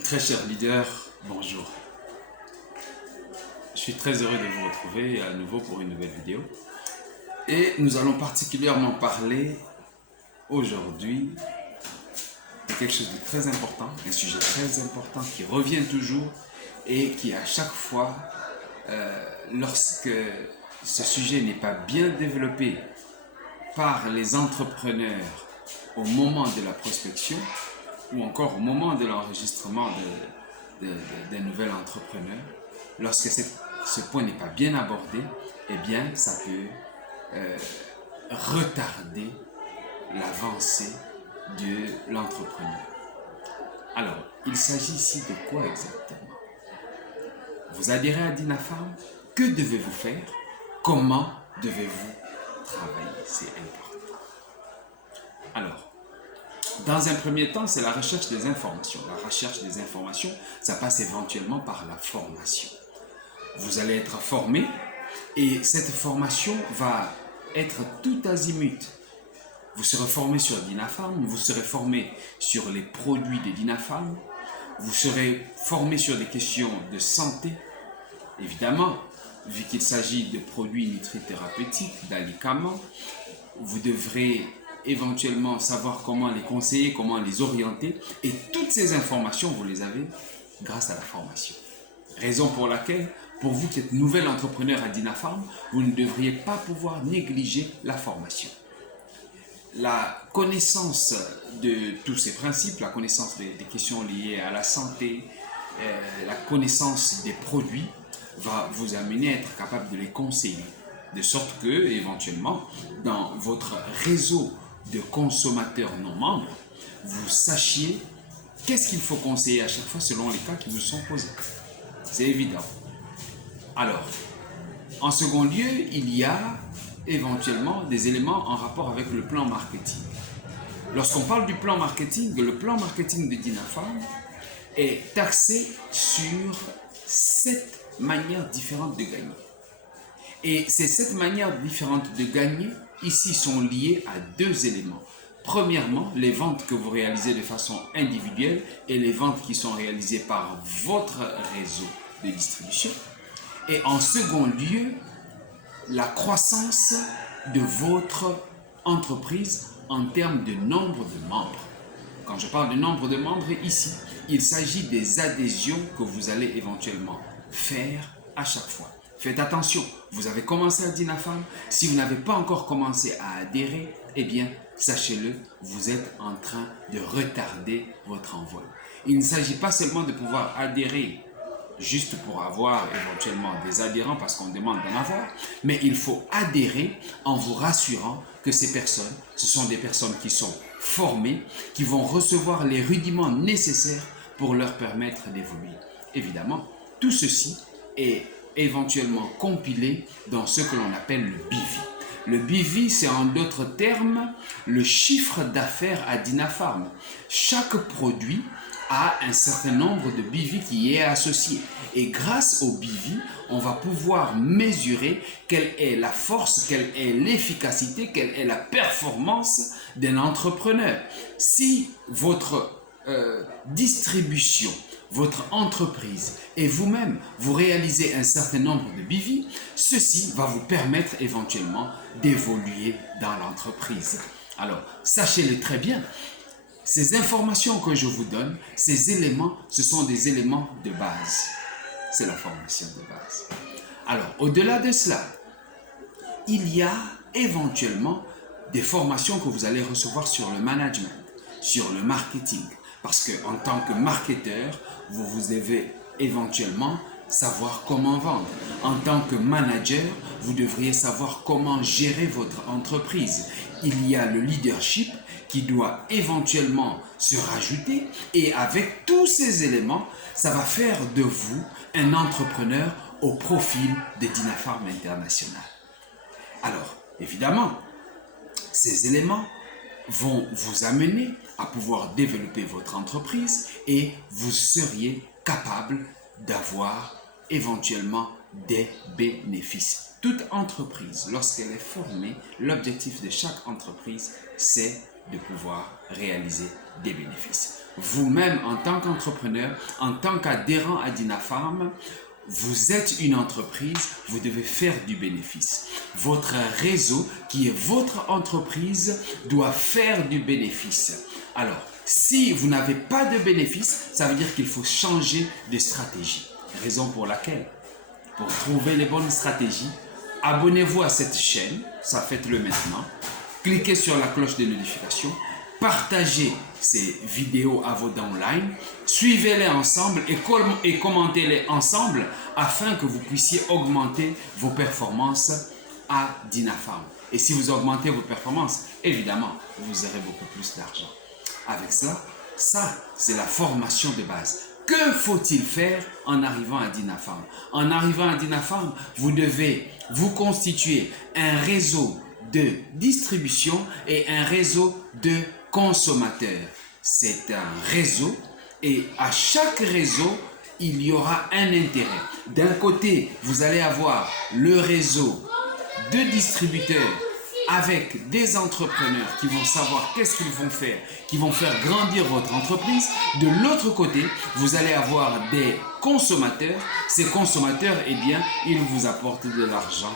Très cher leader, bonjour. Je suis très heureux de vous retrouver à nouveau pour une nouvelle vidéo. Et nous allons particulièrement parler aujourd'hui de quelque chose de très important, un sujet très important qui revient toujours et qui à chaque fois, lorsque ce sujet n'est pas bien développé par les entrepreneurs au moment de la prospection ou encore au moment de l'enregistrement d'un nouvel entrepreneur, lorsque ce point n'est pas bien abordé, eh bien, ça peut retarder l'avancée de l'entrepreneur. Alors, il s'agit ici de quoi exactement? Vous adhérez à Dinafarm? Que devez-vous faire? Comment devez-vous travailler? C'est important. Alors, dans un premier temps, c'est la recherche des informations. La recherche des informations, ça passe éventuellement par la formation. Vous allez être formé et cette formation va être tout azimut. Vous serez formé sur Dinafarm, vous serez formé sur les produits de Dinafarm, vous serez formé sur des questions de santé. Évidemment, vu qu'il s'agit de produits nutrithérapeutiques, d'alicaments, vous devrez éventuellement savoir comment les conseiller, comment les orienter. Et toutes ces informations, vous les avez grâce à la formation. Raison pour laquelle, pour vous qui êtes nouvel entrepreneur à Dinafarm, vous ne devriez pas pouvoir négliger la formation. La connaissance de tous ces principes, la connaissance des questions liées à la santé, la connaissance des produits va vous amener à être capable de les conseiller. De sorte que, éventuellement, dans votre réseau de consommateurs non membres, vous sachiez qu'est-ce qu'il faut conseiller à chaque fois selon les cas qui vous sont posés. C'est évident. Alors, en second lieu, il y a éventuellement des éléments en rapport avec le plan marketing. Lorsqu'on parle du plan marketing, le plan marketing de Dinafarm est axé sur 7 manières différentes de gagner. Et ces 7 manières différentes de gagner, ici, sont liées à 2 éléments. Premièrement, les ventes que vous réalisez de façon individuelle et les ventes qui sont réalisées par votre réseau de distribution. Et en second lieu, la croissance de votre entreprise en termes de nombre de membres. Quand je parle de nombre de membres ici, il s'agit des adhésions que vous allez éventuellement faire à chaque fois. Faites attention, vous avez commencé à Dinafarm. Si vous n'avez pas encore commencé à adhérer, eh bien, sachez-le, vous êtes en train de retarder votre envol. Il ne s'agit pas seulement de pouvoir adhérer juste pour avoir éventuellement des adhérents parce qu'on demande d'en avoir, mais il faut adhérer en vous rassurant que ces personnes, ce sont des personnes qui sont formées, qui vont recevoir les rudiments nécessaires pour leur permettre d'évoluer. Évidemment, tout ceci est éventuellement compilé dans ce que l'on appelle le BIVI. Le BIVI, c'est en d'autres termes le chiffre d'affaires à Dinafarm. Chaque produit a un certain nombre de BIVI qui y est associé. Et grâce au BIVI, on va pouvoir mesurer quelle est la force, quelle est l'efficacité, quelle est la performance d'un entrepreneur. Si votre distribution, votre entreprise et vous-même, vous réalisez un certain nombre de BIVI, ceci va vous permettre éventuellement d'évoluer dans l'entreprise. Alors, sachez-le très bien, ces informations que je vous donne, ces éléments, ce sont des éléments de base. C'est la formation de base. Alors, au-delà de cela, il y a éventuellement des formations que vous allez recevoir sur le management, sur le marketing. Parce qu'en tant que marketeur, vous devez éventuellement savoir comment vendre. En tant que manager, vous devriez savoir comment gérer votre entreprise. Il y a le leadership qui doit éventuellement se rajouter et avec tous ces éléments, ça va faire de vous un entrepreneur au profil de Dinafarm International. Alors, évidemment, ces éléments vont vous amener à pouvoir développer votre entreprise et vous seriez capable d'avoir éventuellement des bénéfices. Toute entreprise, lorsqu'elle est formée, l'objectif de chaque entreprise, c'est de pouvoir réaliser des bénéfices. Vous-même, en tant qu'entrepreneur, en tant qu'adhérent à Dinafarm, vous êtes une entreprise, vous devez faire du bénéfice. Votre réseau, qui est votre entreprise, doit faire du bénéfice. Alors, si vous n'avez pas de bénéfice, ça veut dire qu'il faut changer de stratégie. Raison pour laquelle, pour trouver les bonnes stratégies, abonnez-vous à cette chaîne, ça faites-le maintenant. Cliquez sur la cloche de notification. Partagez ces vidéos à vos downlines, suivez-les ensemble et commentez-les ensemble afin que vous puissiez augmenter vos performances à Dinafarm. Et si vous augmentez vos performances, évidemment, vous aurez beaucoup plus d'argent. Avec cela, ça, c'est la formation de base. Que faut-il faire en arrivant à Dinafarm? En arrivant à Dinafarm, vous devez vous constituer un réseau de distribution et un réseau de consommateurs. C'est un réseau et à chaque réseau, il y aura un intérêt. D'un côté, vous allez avoir le réseau de distributeurs avec des entrepreneurs qui vont savoir qu'est-ce qu'ils vont faire, qui vont faire grandir votre entreprise. De l'autre côté, vous allez avoir des consommateurs. Ces consommateurs, eh bien, ils vous apportent de l'argent